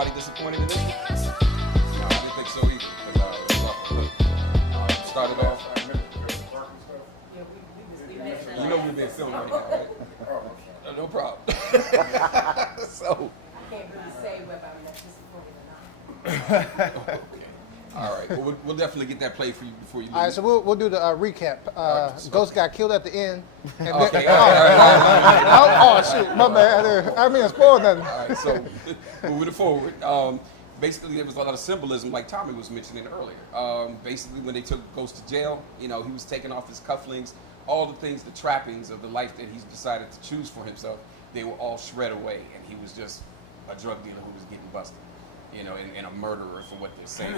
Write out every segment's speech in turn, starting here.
anybody disappointed in this one? No, I didn't think so either. Because started off. I remember you know we've been filming right now, right? No problem. So. I can't really say whether I'm disappointed or not. Okay. All right. Well, we'll definitely get that played for you before you leave. All right, so we'll do the recap. Ghost got killed at the end. And Okay. then, All right. oh, shoot, my bad. I mean, spoiled nothing. All right. So moving forward, basically there was a lot of symbolism, like Tommy was mentioning earlier. Basically, when they took Ghost to jail, he was taking off his cufflinks, all the things, the trappings of the life that he's decided to choose for himself. They were all shred away, and he was just a drug dealer who was getting busted. And a murderer from what they're saying.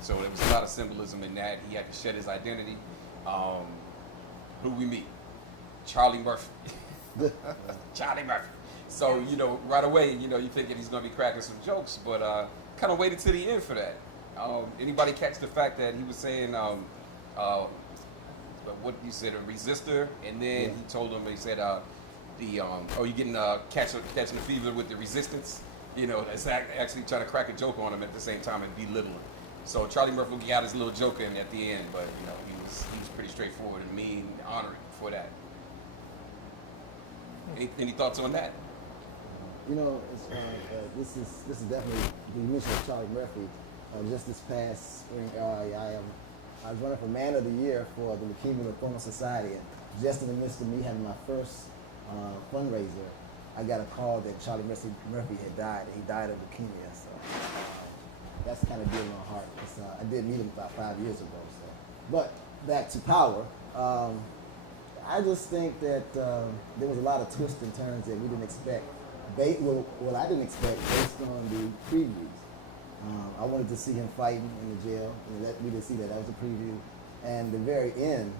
So there was a lot of symbolism in that. He had to shed his identity. Who we meet? Charlie Murphy. Charlie Murphy. So, right away, you're thinking he's going to be cracking some jokes, but kind of waited to the end for that. Anybody catch the fact that he was saying, what you said, a resistor, and then he told him, he said, you're getting catching the fever with the resistance. That's actually trying to crack a joke on him at the same time and belittle him. So Charlie Murphy got his little joke in at the end, but he was pretty straightforward and mean, honoring for that. Any thoughts on that? This is definitely the mention of Charlie Murphy. Just this past spring, I was running for Man of the Year for the Leukemia Lymphoma Society, and just in the midst of me having my first fundraiser, I got a call that Charlie Murphy had died. He died of leukemia, so that's kind of dear to my heart. I did meet him about 5 years ago. So, but back to Power, I just think that there was a lot of twists and turns that we didn't expect. I didn't expect based on the previews. I wanted to see him fighting in the jail. We didn't see that. That was a preview, and the very end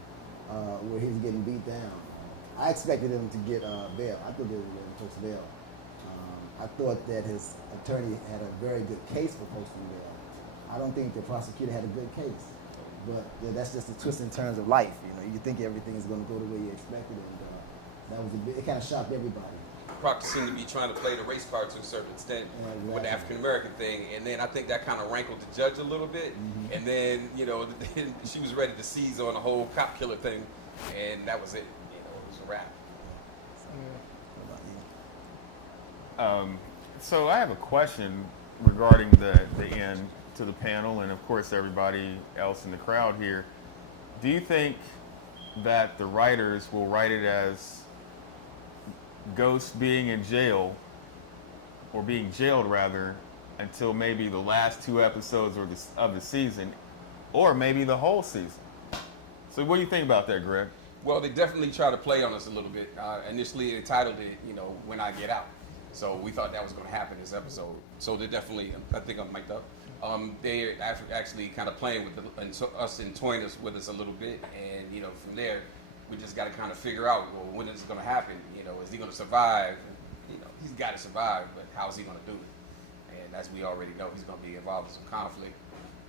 where he was getting beat down. I expected him to get bail. I thought they were going to post bail. I thought that his attorney had a very good case for posting bail. I don't think the prosecutor had a good case. But that's just the twist and turns of life. You think everything is going to go the way you expected, and that was it kind of shocked everybody. Proctor seemed to be trying to play the race card to a certain extent with the African American thing, and then I think that kind of rankled the judge a little bit. And then she was ready to seize on the whole cop killer thing, and that was it. Wrap. So I have a question regarding the end to the panel and of course everybody else in the crowd here. Do you think that the writers will write it as Ghost being in jail, or being jailed rather, until maybe the last 2 episodes of the season, or maybe the whole season? So what do you think about that, Greg? Well, they definitely try to play on us a little bit. Initially, they titled it, When I Get Out. So we thought that was going to happen this episode. So they definitely, I think I'm mic'd up. They're actually kind of playing with us and toying us with us a little bit. And, from there, we just got to kind of figure out, when is it going to happen? Is he going to survive? He's got to survive, but how is he going to do it? And as we already know, he's going to be involved in some conflict.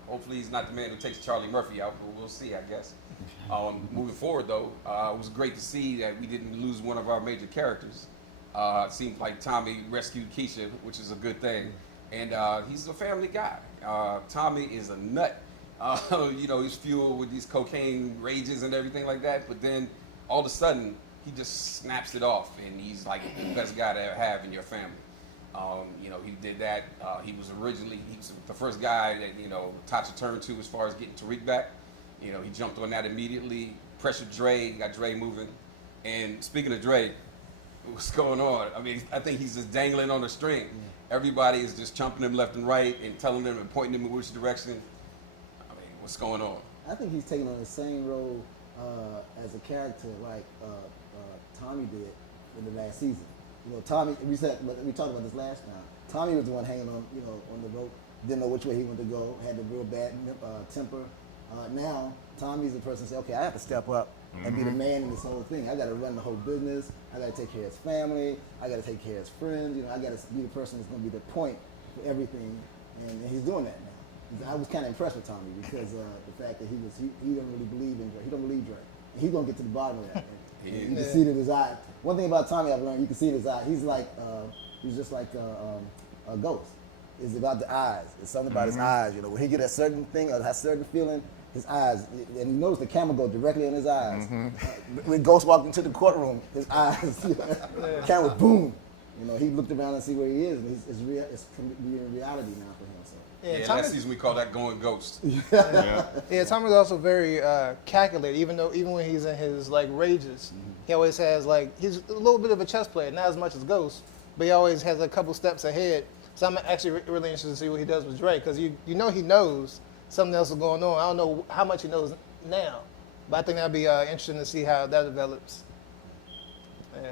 Hopefully he's not the man who takes Charlie Murphy out, but we'll see, I guess. Moving forward, though, it was great to see that we didn't lose one of our major characters. It seemed like Tommy rescued Keisha, which is a good thing. And he's a family guy. Tommy is a nut. He's fueled with these cocaine rages and everything like that. But then all of a sudden, he just snaps it off, and he's like the best guy to ever have in your family. He did that. He was the first guy that, Tasha turned to as far as getting Tariq back. He jumped on that immediately, pressured Dre, got Dre moving. And speaking of Dre, what's going on? I mean, I think he's just dangling on a string. Everybody is just chumping him left and right and telling them and pointing them in which direction. I mean, what's going on? I think he's taking on the same role as a character like Tommy did in the last season. Tommy, we talked about this last time. Tommy was the one hanging on, on the rope, didn't know which way he wanted to go, had the real bad temper. Now, Tommy's the person who said, okay, I have to step up and be the man in this whole thing. I got to run the whole business. I got to take care of his family. I got to take care of his friends. I got to be the person that's going to be the point for everything, and he's doing that now. I was kind of impressed with Tommy because the fact that he don't really believe in Dre. He don't believe Dre. He's going to get to the bottom of that. You can see it in his eyes. One thing about Tommy I've learned, you can see it in his eyes. He's just like a ghost. is about the eyes. It's something about his eyes. You know, when he get a certain thing or has certain feeling, his eyes, and you notice the camera go directly in his eyes. When Ghost walked into the courtroom, his eyes, camera boom. You know, he looked around and see where he is, and it's real. It's being reality now for him. So. Yeah, Tommy, last season we call that going ghost. yeah, Tommy's also very calculated. Even when he's in his like rages, he always has like he's a little bit of a chess player, not as much as Ghost, but he always has a couple steps ahead. So I'm actually really interested to see what he does with Dre, because you know he knows something else is going on. I don't know how much he knows now, but I think that'd be interesting to see how that develops. Yeah.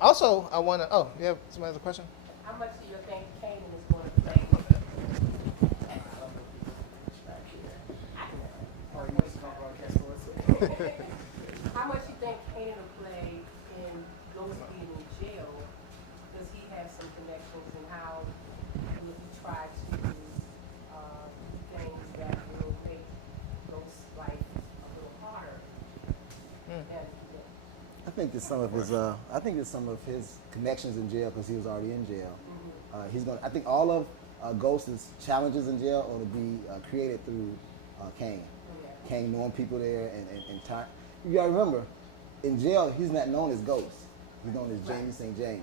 Also, I want to. Oh, yeah. Somebody has a question. How much do you think Kanan is going to play? How much you think Kanan will play in Ghost being in jail? Does he have some connections, and how will he try to do things that will make Ghost's life a little harder than he did? I think that some of his connections in jail, because he was already in jail. He's gonna. I think all of Ghost's challenges in jail ought to be created through Kane. Kane knowing people there and time. You gotta remember, in jail he's not known as Ghost. He's known as James St. James.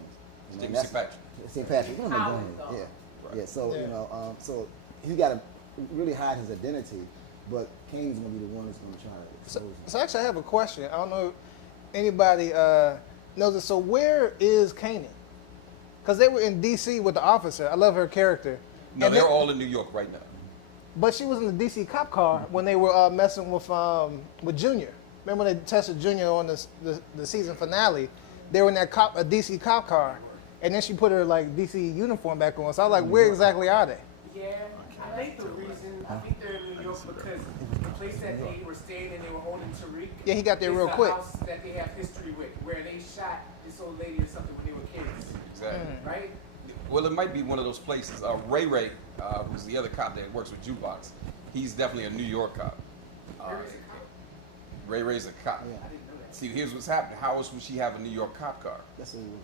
You know, James St. Patrick. St. Patrick. You know, Howard, yeah, Right. yeah. So Yeah. you know, so he's got to really hide his identity. But Kane's gonna be the one that's gonna try to expose him. So actually, I have a question. I don't know if anybody knows it. So where is Kanan? Because they were in D.C. with the officer. I love her character. No, And they're then- all in New York right now. But she was in the D.C. cop car when they were messing with Junior. Remember when they tested Junior on the season finale? They were in that a D.C. cop car, and then she put her like D.C. uniform back on. So I was like, where exactly are they? Yeah, I think the reason, I think they're in New York because the place that they were staying in, they were holding Tariq. Yeah, he got there is real the quick. house that they have history with, where they shot this old lady or something when they were kids, Exactly. right? Well, it might be one of those places. Ray Ray, who's the other cop that works with Jukebox, he's definitely a New York cop. Ray Ray's a cop. Yeah. See, here's what's happening. How else would she have a New York cop car? That's what he was.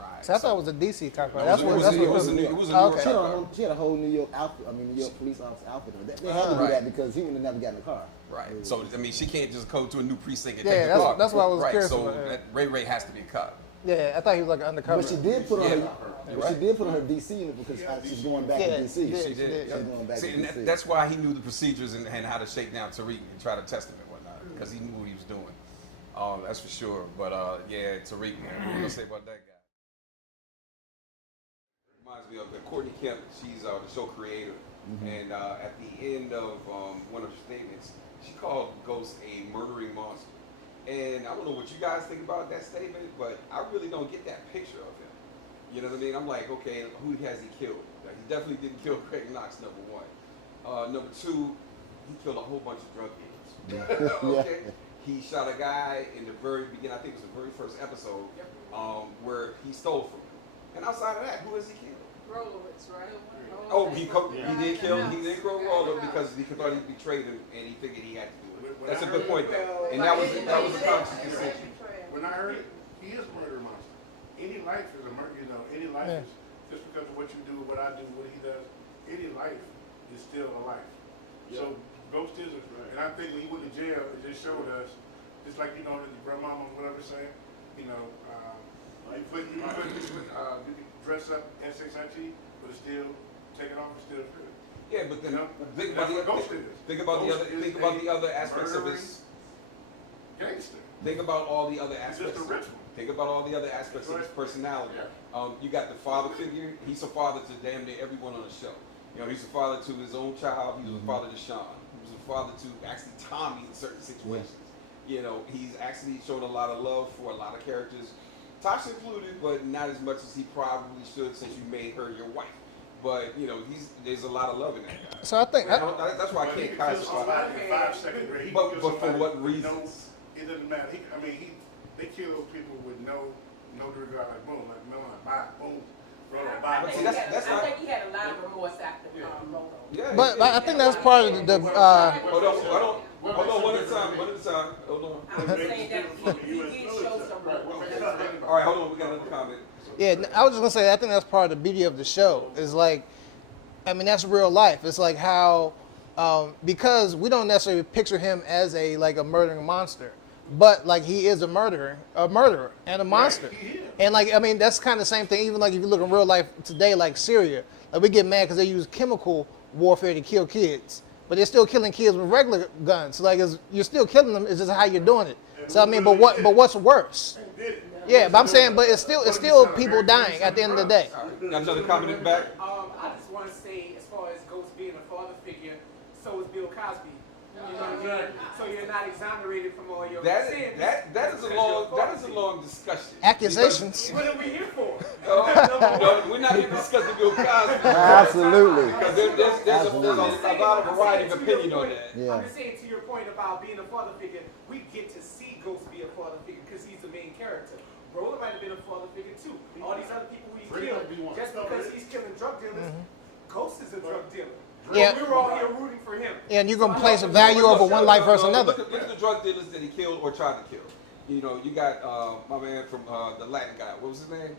Right. So I thought it was a D.C. cop car. No, That's it what. was That's a- what it was a New- was. it was a Oh, New York okay. cop. She had a whole New York outfit. I mean, New York police officer outfit. They had to do Right. that because he would have never gotten a car. Right. So, I mean, she can't just go to a new precinct and Yeah, take the car. that's why I was right. curious So about that. Ray Ray has to be a cop. Yeah, I thought he was like an undercover. But she did put on Yeah. her. But she did put on her DC uniform because she's going back Yeah, to DC. yeah, She did. She's going back See, to and DC. that's why he knew the procedures and how to shake down Tariq and try to test him and whatnot, because he knew what he was doing. That's for sure. But yeah, Tariq, man, what are you gonna say about that guy? Reminds me of Courtney Kemp. She's the show creator, and at the end of one of her statements, she called Ghost a murdering monster. And I don't know what you guys think about that statement, but I really don't get that picture of him. You know what I mean? I'm like, okay, who has he killed? Like, he definitely didn't kill Craig Knox, number one. Number two, he killed a whole bunch of drug dealers. Okay? He shot a guy in the very beginning, I think it was the very first episode, where he stole from him. And outside of that, who has he killed? Rolowitz, right? Oh, he did kill. He did grow Rollo because he thought he betrayed him, and he figured he had to do it. That's a good point, though. And that was a conscious decision. When I heard it, he is a murder monster. Any life is a murder, you know, any life is, just because of what you do, what I do, what he does, any life is still a life. So Ghost is and I think when he went to jail, it just showed us, just like, you know, the grandmama, whatever saying, you know, you can dress up SHIT, but it's still, take it off, it's still good. Yeah, but then You know, think that's about what Ghost is. think about the Ghost other is think about a the other aspects of murdering his. gangster. Think about all the other He's aspects. just a rich one. Think about all the other aspects of his personality. You got the father figure. He's a father to damn near everyone on the show. You know, he's a father to his own child. He was a father to Sean. He was a father to actually Tommy in certain situations. You know, he's actually shown a lot of love for a lot of characters, Tasha included, but not as much as he probably should since you made her your wife. But you know, there's a lot of love in that guy. So I think That's why I But he can't could kill cast somebody in 5 seconds. He But- could but kill for somebody what with reasons? It doesn't matter. They kill people with no regard, like boom, like no one, bye, boom, roll, I bye. see, think, that's I not- think he had a lot of remorse after Rolo. Yeah. But I think that's part of the Hold on, one at a time. Hold on. I'm saying that he did show some remorse. All right, hold on. We got another comment. Yeah, I was just gonna say I think that's part of the beauty of the show is like I mean, that's real life. It's like how, because we don't necessarily picture him as a murdering monster, but like he is a murderer and a monster. And like, I mean, that's kind of the same thing. Even like if you look in real life today, like Syria, like we get mad because they use chemical warfare to kill kids, but they're still killing kids with regular guns. So like, you're still killing them. It's just how you're doing it. So I mean, but what's worse? Yeah, but I'm saying, but it's still people dying at the end of the day. Got another comment in the back? I just want to say, as far as Ghost being a father figure, so is Bill Cosby. You know what I mean? So you're not exonerated from all your sins. That is a long discussion. Accusations. What are we here for? No, we're not here discussing Bill Cosby. Absolutely. Because there's a lot of variety of opinion on that. Yeah. I'm just saying, to your point about being a father figure, we get to see Ghost be a father figure because he's the main character. Roller might have been a father figure too. All these other people who he killed, just because he's killing drug dealers, Ghost is a drug dealer. Yeah. We're all here rooting for him. And you're gonna place a value over one life versus another. Look at the drug dealers that he killed or tried to kill. You know, you got my man from the Latin guy. What was his name?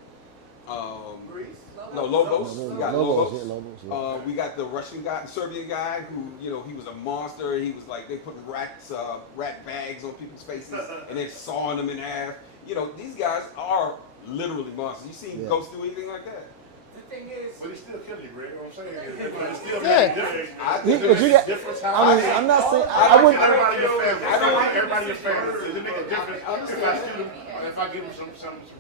No, Lobos. We got Lobos. Lobos. We got the Russian guy, the Serbian guy, who, you know, he was a monster. He was like, they putting rat bags on people's faces and then sawing them in half. You know, these guys are literally monsters. You seen Ghosts do anything like that? The thing is, But he still killing you, Greg. You know what I'm saying? It's still Yeah. different. I But think you got, difference how I mean, I'm not saying I I wouldn't. everybody in your family. Everybody in your family. Does it make a difference if I steal him or if I give him some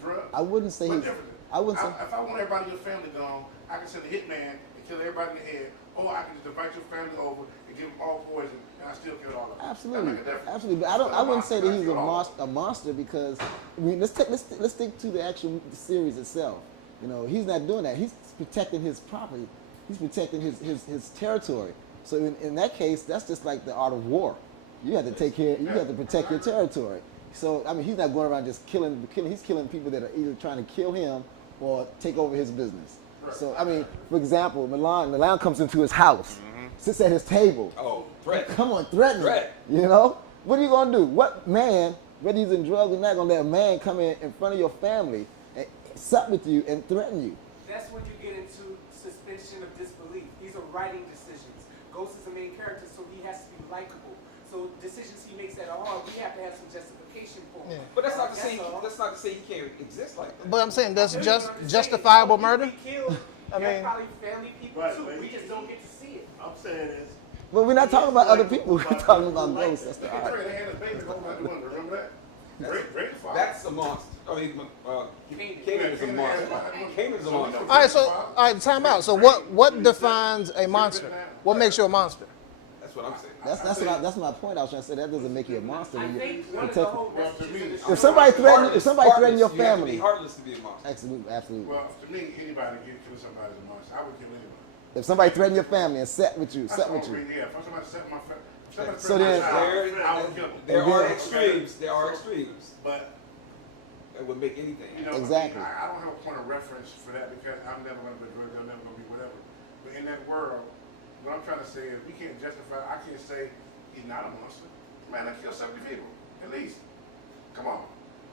drugs? I wouldn't say What he's. difference? I wouldn't say. If I want everybody in your family gone, I can send a hitman and kill everybody in the head, or I can just invite your family over and give them all poison, and I still kill all of them. Absolutely, That make a difference. absolutely. But I wouldn't say that he's a monster because I mean, let's stick to the actual series itself. You know, he's not doing that. He's protecting his property. He's protecting his territory. So in that case, that's just like the art of war. You have to take care. You have to protect your territory. So I mean, he's not going around just killing. He's killing people that are either trying to kill him or take over his business. So I mean, for example, Milan comes into his house, sits at his table. Oh, threat. Come on, threaten him. Threat. You know? What are you gonna do? What man, whether he's in drugs or not, gonna let a man come in front of your family and sup with you and threaten you? that's when you get into suspension of disbelief. These are writing decisions. Ghost is the main character, so he has to be likable. So decisions he makes that are hard, we have to have some justification for him. But that's not to say all. he can't exist like that. But I'm saying that's I'm just saying, justifiable all the murder. people he killed, I they're mean- probably family people Right, too. but We just don't get to see it. I'm saying is, But we're not talking about other people. We're talking about ghosts. That's the Look at art. Trey, they had his baby going out the window. Remember that? Great father. That's a monster. I mean, Canaan is a monster. Canaan is a monster. All right, time out. So what defines a monster? What makes you a monster? That's what I'm saying. That's my point. I was trying to say that doesn't make you a monster I when you think one of protect. the whole messages in the show. If somebody threaten your You have to be family, heartless to be a monster. absolutely, absolutely. Well, to me, anybody can kill somebody as a monster. I would kill anybody. If somebody threaten your family and set with you, That's set all with you. agree, yeah. If somebody set my family, if somebody So threatened then- my child, I would kill them. There And are then- extremes. There are extremes. But That would make anything. you know, Exactly. I don't have a point of reference for that because I'm never going to be drug. I'm never going to be whatever. But in that world, what I'm trying to say is we can't justify. I can't say he's not a monster. Man, I killed 70 people at least. Come on.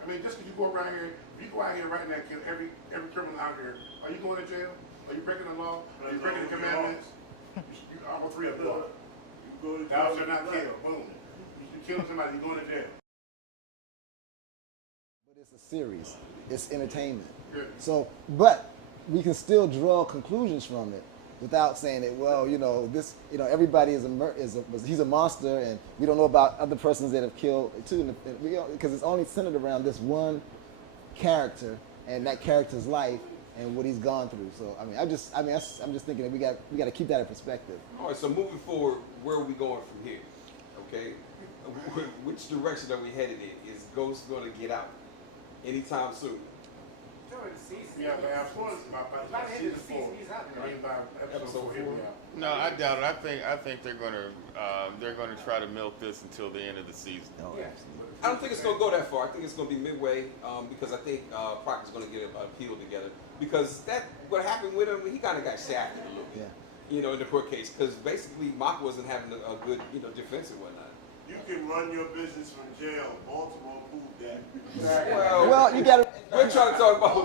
I mean, just because you go around here, if you go out here right now and kill every criminal out here, are you going to jail? Are you breaking the law? Are you breaking the commandments? You all three of them. you go to Thou shalt not kill. Boom. You killing somebody, you're going to jail. But it's a series. It's entertainment. Good. So, but we can still draw conclusions from it without saying that. Well, you know, this, you know, everybody he's a monster, and we don't know about other persons that have killed too, because it's only centered around this one character and that character's life and what he's gone through. So, I'm just thinking that we got to keep that in perspective. All right, so moving forward, where are we going from here? Okay, which direction are we headed in? Is Ghost going to get out anytime soon? During the season. Yeah, but as far as By the end of season the 4, season, he's out there. I mean, by episode 4, he'll be out. No, I doubt it. I think they're gonna try to milk this until the end of the season. Oh, Yeah. I don't think it's going to go that far. I think it's going to be midway because I think Proctor's going to get an appeal together because what happened with him, he kind of got shafted a little bit. Yeah. You know, in the court case because basically Mock wasn't having a good, defense and whatnot. You can run your business from jail. Baltimore proved that. Well, you got to. We're trying to talk about,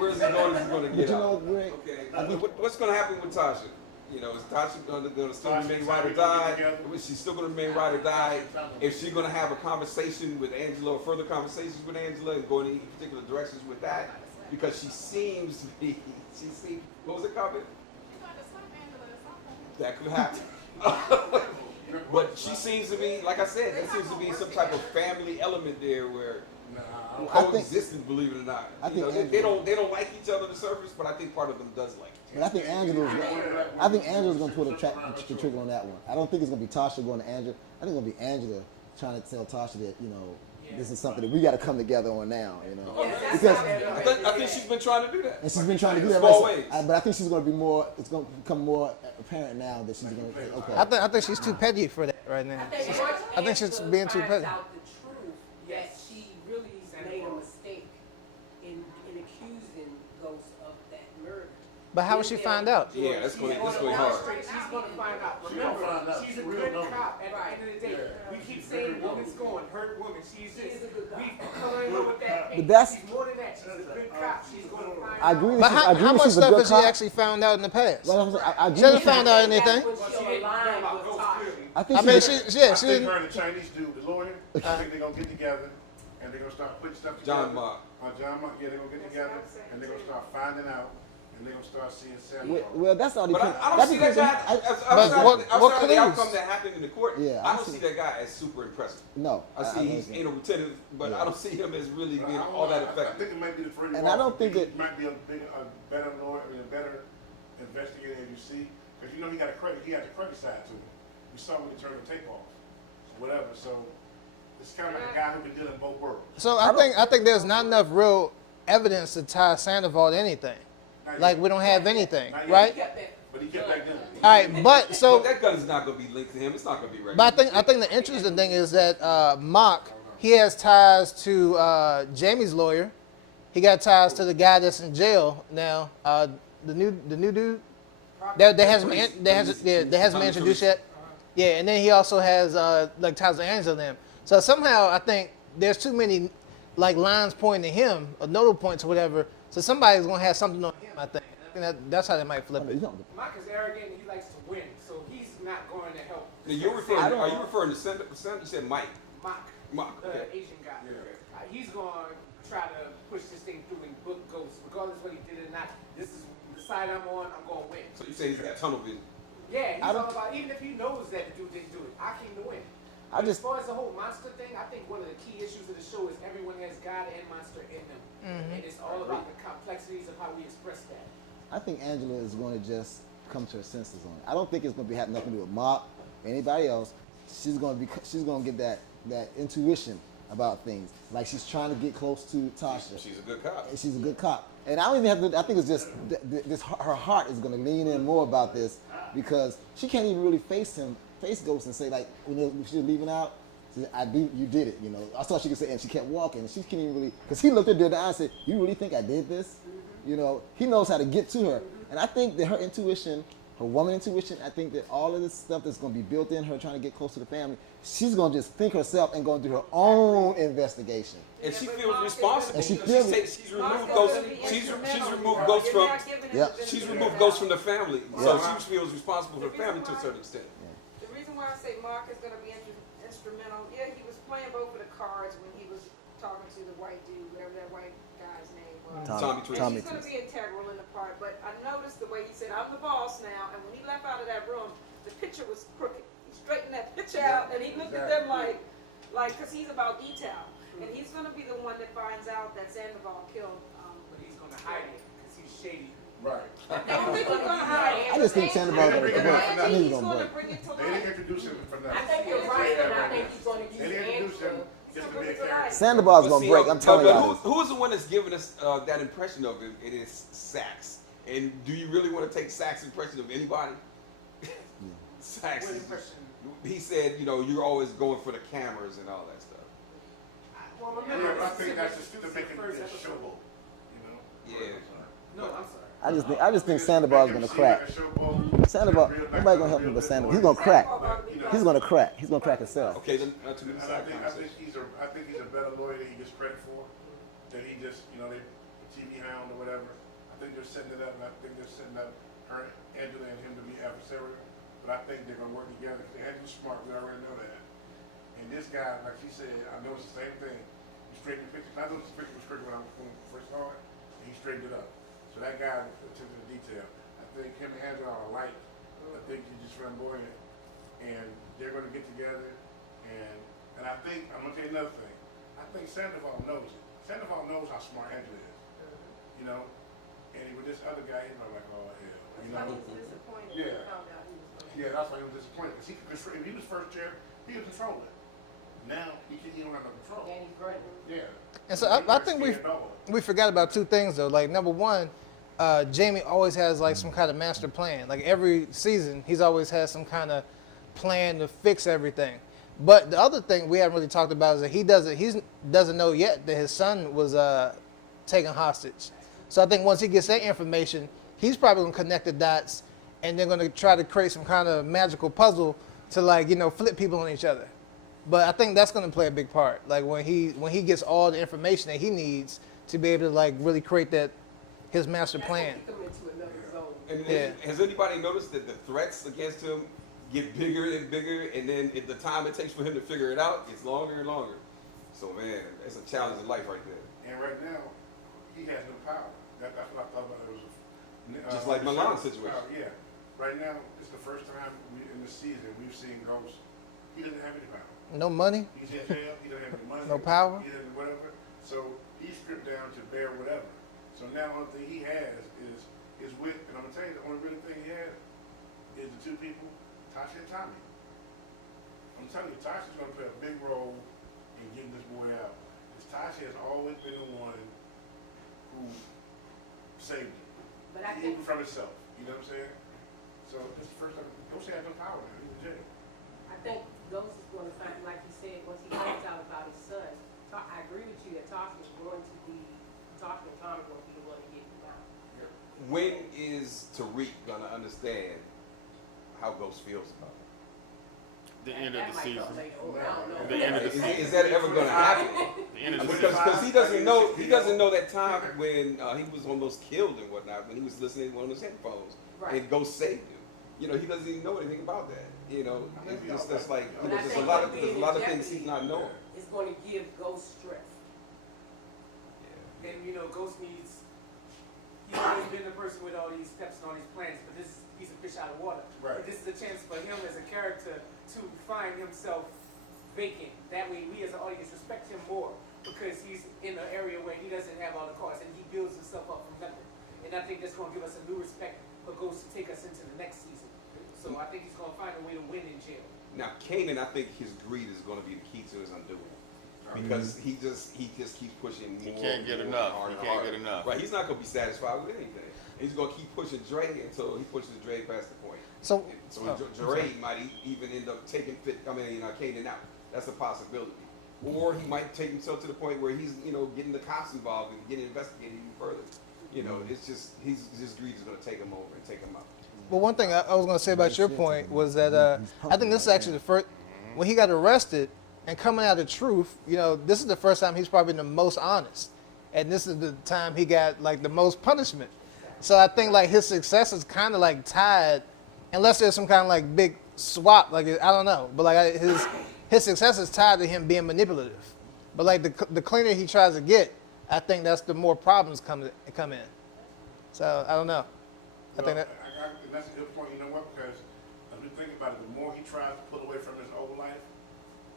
where's he going? Is he going to But get you know, out? Greg, Okay. What's going to happen with Tasha? You know, is Tasha going to still Tasha remain and ride or Tommy gonna die? get together? She's still going to remain ride or die. If she's going to have a conversation with Angela or further conversations with Angela and going in particular directions with that, because she seems to be, what was it, comment? That could happen. But she seems to be, like I said, there seems to be some type of family element there where coexistence, believe it or not. You know, they don't like each other on the surface, but I think part of them does like it. But I think Angela's going to pull the trigger on that one. I don't think it's going to be Tasha going to Angela. I think it's going to be Angela trying to tell Tasha that, you know, this is something that we got to come together on now, you know. Because I think she's been trying to do that. and she's been trying to do that. Small Right? ways. But I think she's going to be more. It's going to become more apparent now that she's going to. Okay. I think she's too petty for that right now. I think she's being too petty. Out the truth that she really made a mistake in accusing Ghost of that murder. But how would she find out? Yeah, that's going to be hard. She's going to find out. Remember, she's a good cop. At the end of the day, we keep saying woman's going, hurt woman. She's just, we coloring her with that. But that's- she's more than that. She's a good cop. She's going to find I agree. out. But I agree how that much she's a stuff good has she cop. actually found out in the past? But I'm saying, I agree. She hasn't with found out anything. When she aligned with Tasha. I think I mean, she's- she I think didn't. her and the Chinese dude, the lawyer, I think they're gonna get together and they're gonna start putting stuff together. John Mark. John Mark, yeah, they're gonna get together and they're gonna start finding out and they're gonna start seeing Samuel. Well, that's all But depends. I don't That see that depends guy. on- But what the clues? outcome that happened in the court. Yeah, I I don't see- see that guy as super impressive. No, I see he's understand. retentive, but Yeah. I don't see him as really But being I don't all that know, I effective. think it might be the Freddie And I don't think he that- might be a better lawyer, a better investigator as you see, because you know he got the credit side to him. We saw when he turned the tape off, whatever. So it's kind of like a guy who can deal in both worlds. So I think there's not enough real evidence to tie Sandoval to anything. Not Like yet. we don't have anything, Not yet. right? But he kept that gun. All right, but so But that gun is not going to be linked to him. It's not going to be regular. but I think the interesting thing is that Mock, he has ties to Jamie's lawyer. He got ties to the guy that's in jail now. The new dude that hasn't been introduced yet. Yeah, and then he also has like ties to Angela and them. So somehow I think there's too many like lines pointing to him, or nodal points or whatever. So somebody's gonna have something on him. I think that's how they might flip it. Mike is arrogant and he likes to win, so he's not going to help. Now, are you referring to Senator? You said Mike. Mock, the okay. Asian guy. He's going to try to push this thing through and book Ghost, regardless of what he did or not. This is the side I'm on. I'm going to win. So you say he's got tunnel vision. Yeah, he's all about, even if he knows that the dude didn't do it, I came to win. But as far as the whole monster thing, I think one of the key issues of the show is everyone has God and monster in them. And it's all about the complexities of how we express that. I think Angela is going to just come to her senses on it. I don't think it's going to have nothing to do with Mark or anybody else. She's going to get that intuition about things. Like she's trying to get close to Tasha. She's a good cop. And she's a good cop. And I don't even have to. I think it's just this. Her heart is going to lean in more about this because she can't even really face Ghost and say like when she was leaving out. You did it, you know. I thought she could say, and she kept walking. And she can't even really, because he looked at her in the eye and said, "You really think I did this?" You know, he knows how to get to her. And I think that her intuition, her woman intuition, I think that all of this stuff that's going to be built in her trying to get close to the family, she's going to just think herself and going to do her own investigation. And she feels responsible. And she because feels she's removed Ghost. She's removed Ghost from. She's removed Ghost from the family, so she feels responsible for the family to a certain extent. The reason why I say Mark is going to be instrumental, yeah, he was playing both of the cards when he was talking to the white dude, whatever that white guy's name was. Tommy He's going to be integral in the part, but I noticed the way he said, "I'm the boss now," and when he left out of that room, the picture was crooked. He straightened that picture out, and he looked at them like, because he's about detail. And he's going to be the one that finds out that Sandoval killed. But he's going to hide it because he's shady. Right. I don't think he's going to hide it. I just think Sandoval's going to break. I think he's He's going going to to break. bring it to They didn't light. introduce him for nothing. I think you're right, and I think he's going to They use didn't introduce him Angela. just to be a character. Sandoval's But going see, to break. I'm telling but y'all. who's the one that's giving us that impression of him? It is Sax. And do you really want to take Sax's impression of anybody? Sax. What impression? He said, you know, you're always going for the cameras and all that stuff. Well, remember, I think that's just to the make it first a episode. showboat, you know? Yeah. No, I'm sorry. I just think Sandoval's going to crack. Sandoval, nobody going to help him but Sandoval. He's going to crack. He's going to crack. He's going to crack himself. Okay, then to the And side I think he's a better lawyer than he gets credit for. That he just, you know, they TV hound or whatever. I think they're setting it up, and I think they're setting up her, Angela and him to be adversarial, but I think they're gonna work together, because Angela's smart, we already know that. And this guy, like she said, I noticed the same thing. He straightened the picture. I noticed the picture was crooked when I first saw it, and he straightened it up. So that guy was attention to detail. I think him and Angela are alike. I think he's just flamboyant, and they're gonna get together. And I think, I'm gonna tell you another thing. I think Sandoval knows it. Sandoval knows how smart Angela is. You know? And with this other guy, he's like, oh hell. You know? That's why he was disappointed when Yeah. he found out he was going to. Yeah, that's why he was disappointed. Because he could control, if he was first chair, he could control it. Now, he don't have no control. And he's running. Yeah. And so I think we forgot about two things though. Like number one, Jamie always has like some kind of master plan. Like every season, he's always has some kind of plan to fix everything. But the other thing we haven't really talked about is that he doesn't know yet that his son was taken hostage. So I think once he gets that information, he's probably gonna connect the dots, and they're gonna try to create some kind of magical puzzle to like flip people on each other. But I think that's gonna play a big part. Like when he gets all the information that he needs to be able to like really create his master plan. That's gonna kick him into another zone. And Yeah. has anybody noticed that the threats against him get bigger and bigger, and then the time it takes for him to figure it out gets longer and longer? So man, it's a challenge in life right there. And right now, he has no power. That's what I thought about. It was Just like Milan's situation. Yeah. Right now, it's the first time in this season we've seen Ghost. He doesn't have any power. No money. He's in jail. He doesn't have any money. No power? He doesn't whatever. So he's stripped down to bear whatever. So now the only thing he has is his wit. And I'm gonna tell you, the only real thing he has is the two people, Tasha and Tommy. I'm telling you, Tasha's gonna play a big role in getting this boy out. Because Tasha has always been the one who saved him. But I Even think from himself. You know what I'm saying? So this is the first time. Ghost has no power now. He's in jail. I think Ghost is going to find, like you said, once he finds out about his son. I agree with you that Tasha is going to be, Tasha and Tommy going to be the one to get him out. When is Tariq gonna understand how Ghost feels about it? The end of That the might season. come later on. I don't know. The end of the season. Is that ever gonna happen? The end of the Because season. he doesn't know that time when he was almost killed and whatnot, when he was listening to one of those headphones Right. and Ghost saved him. He doesn't even know anything about that. It's just like But I there's think a lot being of in things he's jeopardy not knowing. It's going to give Ghost strength. And Ghost needs. He's always been the person with all these steps and all these plans, but he's a fish out of water. Right. But this is a chance for him as a character to find himself vacant. That way, we as an audience respect him more because he's in an area where he doesn't have all the cards and he builds himself up from nothing. And I think that's going to give us a new respect for Ghost to take us into the next season. So I think he's going to find a way to win in jail. Now, Kanan, I think his greed is going to be the key to his undoing. Because he just keeps pushing more. He can't get and enough. harder He and can't harder. get enough. Right, he's not going to be satisfied with anything. He's going to keep pushing Dre until he pushes Dre past the point. So Dre might even end up taking Kanan out. That's a possibility. Or he might take himself to the point where he's getting the cops involved and getting investigated even further. It's just his greed is going to take him over and take him out. Well, one thing I was going to say about your point was that I think this is actually the first, when he got arrested and coming out of the truth, this is the first time he's probably the most honest. And this is the time he got like the most punishment. So I think like his success is kind of like tied, unless there's some kind of like big swap, like I don't know. But like his success is tied to him being manipulative. But like the cleaner he tries to get, I think that's the more problems come in. So I don't know. I think that. And that's a good point. You know what? Because as we think about it, the more he tries to pull away from his old life,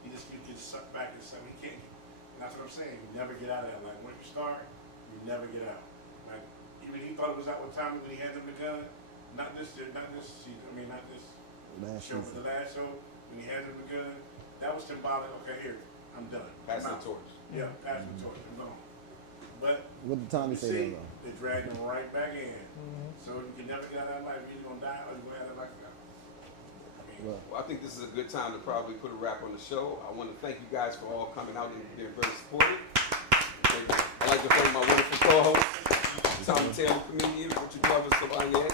he just gets sucked back into something he can't. And that's what I'm saying. You never get out of that. Like once you start, you never get out. Like even he thought it was out with Tommy when he handed him the gun. Not this season. Not this show, but the last show when he handed him the gun. That was symbolic. Okay, here, I'm done. Pass I'm the out. torch. Yeah, pass the torch. I'm gone. But What did Tommy you say see, though? they dragged him right back in. So you can never get out of that life. You're either gonna die or you're gonna have that life now. Well, Well, I think this is a good time to probably put a wrap on the show. I want to thank you guys for all coming out and being very supportive. I'd like to thank my wonderful co-host, Tommy Taylor, comedian, Richard Brothers, Somalier,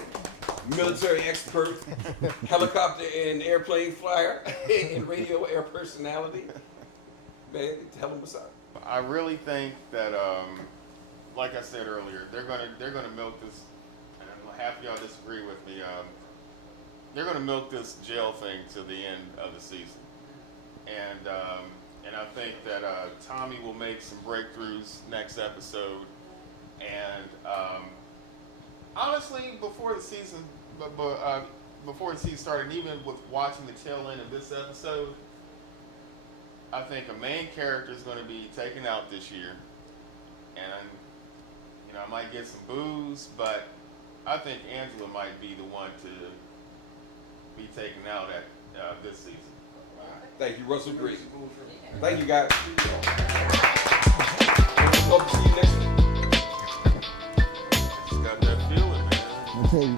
military expert, helicopter and airplane flyer, and radio air personality. Man, tell them what's up. I really think that, like I said earlier, they're gonna milk this. And I'm half of y'all disagree with me. They're going to milk this jail thing to the end of the season, and I think that Tommy will make some breakthroughs next episode. And honestly, before the season started, even with watching the tail end of this episode, I think a main character is going to be taken out this year, and I might get some boos, but I think Angela might be the one to be taken out at this season. Thank you, Russell Green. Thank you, guys. Hope to see you next week. Got that feeling, man. I'll tell you.